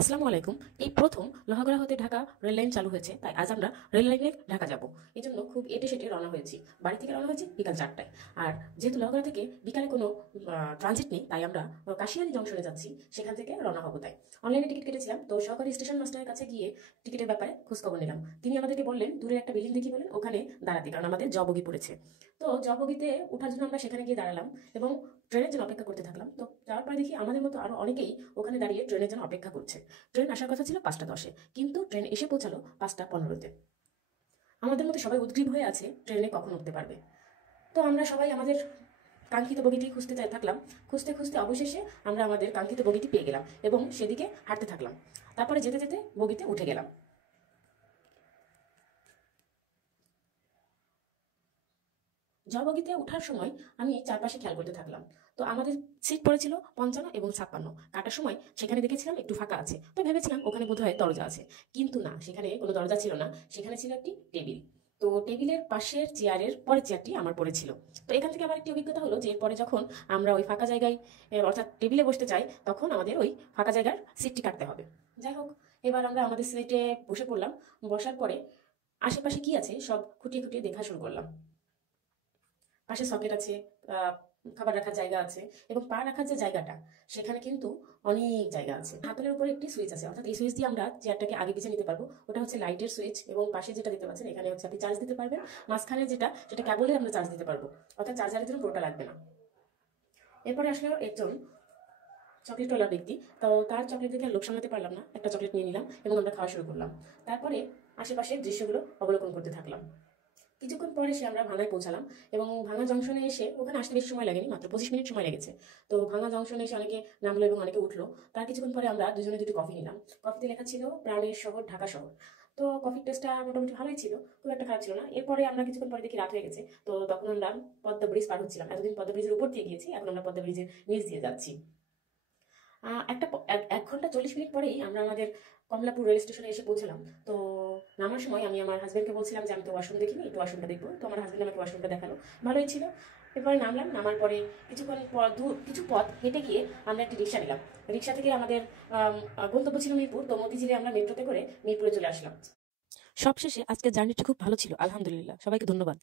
আসসালামু আলাইকুম। এই প্রথম লোহাগড়া হতে ঢাকা রেল লাইন চালু হয়েছে, তাই আজ আমরা রেল লাইনে ঢাকা যাব। এই জন্য খুব এটে সেটে রওনা হয়েছি। বাড়ি থেকে রওনা হয়েছি বিকাল 4টায়। আর যেহেতু লোহাগড়া থেকে বিকালে কোনো ট্রানজিট নেই, তাই আমরা কাশিয়ানী জংশনে যাচ্ছি, সেখান থেকে রওনা হবো। তাই অনলাইনে টিকিট কেটেছিলাম, তো সহকারী স্টেশন মাস্টারের কাছে গিয়ে টিকিটের ব্যাপারে খোঁজখবর নিলাম। তিনি আমাদেরকে বললেন দূরের একটা বিল্ডিং দেখি বলেন ওখানে দাঁড়াতে, কারণ আমাদের জবগি পড়েছে। তো জবগিতে ওঠার জন্য আমরা সেখানে গিয়ে দাঁড়ালাম এবং ট্রেনের জন্য অপেক্ষা করতে থাকলাম। তো যাওয়ার পরে দেখি আমাদের মতো আরো অনেকেই ওখানে দাঁড়িয়ে ট্রেনের জন্য অপেক্ষা করছে। ট্রেন আসার কথা ছিল 5টা 10-এ, কিন্তু ট্রেন এসে পৌঁছালো 5টা 15-তে। আমাদের মধ্যে সবাই উদ্গ্রীব হয়ে আছে ট্রেনে কখন উঠতে পারবে। তো আমরা সবাই আমাদের কাঙ্ক্ষিত বগিটি খুঁজতে থাকলাম। খুঁজতে খুঁজতে অবশেষে আমরা আমাদের কাঙ্ক্ষিত বগিটি পেয়ে গেলাম এবং সেদিকে হাঁটতে থাকলাম। তারপরে যেতে যেতে বগিতে উঠে গেলাম। জবগিতে ওঠার সময় আমি চারপাশে খেয়াল করতে থাকলাম। তো আমাদের সিট পড়েছিল 55 এবং 56। কাটার সময় সেখানে দেখেছিলাম একটু ফাঁকা আছে, তো ভেবেছিলাম ওখানে বোধহয় দরজা আছে। কিন্তু না, সেখানে কোনো দরজা ছিল না, সেখানে ছিল একটি টেবিল। তো টেবিলের পাশের চেয়ারের পরের চেয়ারটি আমার পড়েছিল। তো এখান থেকে আমার একটি অভিজ্ঞতা হলো যে এরপরে যখন আমরা ওই ফাঁকা জায়গায় অর্থাৎ টেবিলে বসতে চাই, তখন আমাদের ওই ফাঁকা জায়গার সিটটি কাটতে হবে। যাই হোক, এবার আমরা আমাদের সিটে বসে পড়লাম। বসার পরে আশেপাশে কি আছে সব খুঁটিয়ে খুঁটিয়ে দেখা শুরু করলাম। পাশে সকেট আছে, আহ, খাবার রাখার জায়গা আছে, এবং পা রাখার যে জায়গাটা, সেখানে কিন্তু অনেক জায়গা আছে। হাতলের উপরে একটি সুইচ আছে, অর্থাৎ এই সুইচ দিয়ে আমরা চেয়ারটাকে আগে পিছিয়ে নিতে পারবো। ওটা হচ্ছে লাইটের সুইচ, এবং পাশে যেটা দিতে পারছেন এখানে হচ্ছে আপনি চার্জ দিতে পারবেন। মাঝখানে যেটা, সেটা কেবলে আমরা চার্জ দিতে পারবো, অর্থাৎ চার্জারের জন্য পুরোটা লাগবে না। এরপরে আসলে একজন চকলেটওয়ালা ব্যক্তি, তো তার চকলেট দেখে লোক সামলাতে পারলাম না, একটা চকলেট নিয়ে নিলাম এবং আমরা খাওয়া শুরু করলাম। তারপরে আশেপাশের দৃশ্যগুলো অবলোকন করতে থাকলাম। কিছুক্ষণ পরে সে আমরা ভাঙায় পৌঁছালাম, এবং ভাঙা জংশনে এসে, ওখানে আসতে বেশি সময় লাগেনি, মাত্র 25 মিনিট সময় লেগেছে। তো ভাঙা জংশনে এসে অনেকে নামলো এবং অনেকে উঠলো। তার কিছুক্ষণ পরে আমরা দুজনে দুটি কফি নিলাম। কফিতে লেখা ছিল প্রাণের শহর ঢাকা শহর। তো কফির টেস্টটা মোটামুটি ভালোই ছিল, খুব একটা খারাপ ছিল না। এরপরে আমরা কিছুক্ষণ পরে দেখি রাত হয়ে গেছে। তো তখন আমরা পদ্মা ব্রিজ পার হচ্ছিলাম। এতদিন পদ্মা ব্রিজের উপর দিয়ে গিয়েছি, এখন আমরা পদ্মা ব্রিজের নিচ দিয়ে যাচ্ছি। একটা 1 ঘন্টা 40 মিনিট পরেই আমরা আমাদের কমলাপুর রেল স্টেশনে এসে পৌঁছলাম। তো নামার সময় আমি আমার হাজব্যান্ডকে বলছিলাম যে আমি তো ওয়াশরুম দেখিনি, একটু ওয়াশরুমটা দেখবো। তো আমার হাজব্যান্ড আমাকে ওয়াশরুমটা দেখালো, ভালোই ছিল। এরপরে নামলাম, নামার পরে কিছুক্ষণ পর কিছু পথ হেঁটে গিয়ে আমরা একটি রিক্সা নিলাম। রিক্সা থেকে আমাদের গন্তব্য ছিল মিরপুর, তো মতিঝিলে আমরা মেট্রোতে করে মিরপুরে চলে আসলাম। সবশেষে আজকের জার্নিটা খুব ভালো ছিল, আলহামদুলিল্লাহ। সবাইকে ধন্যবাদ।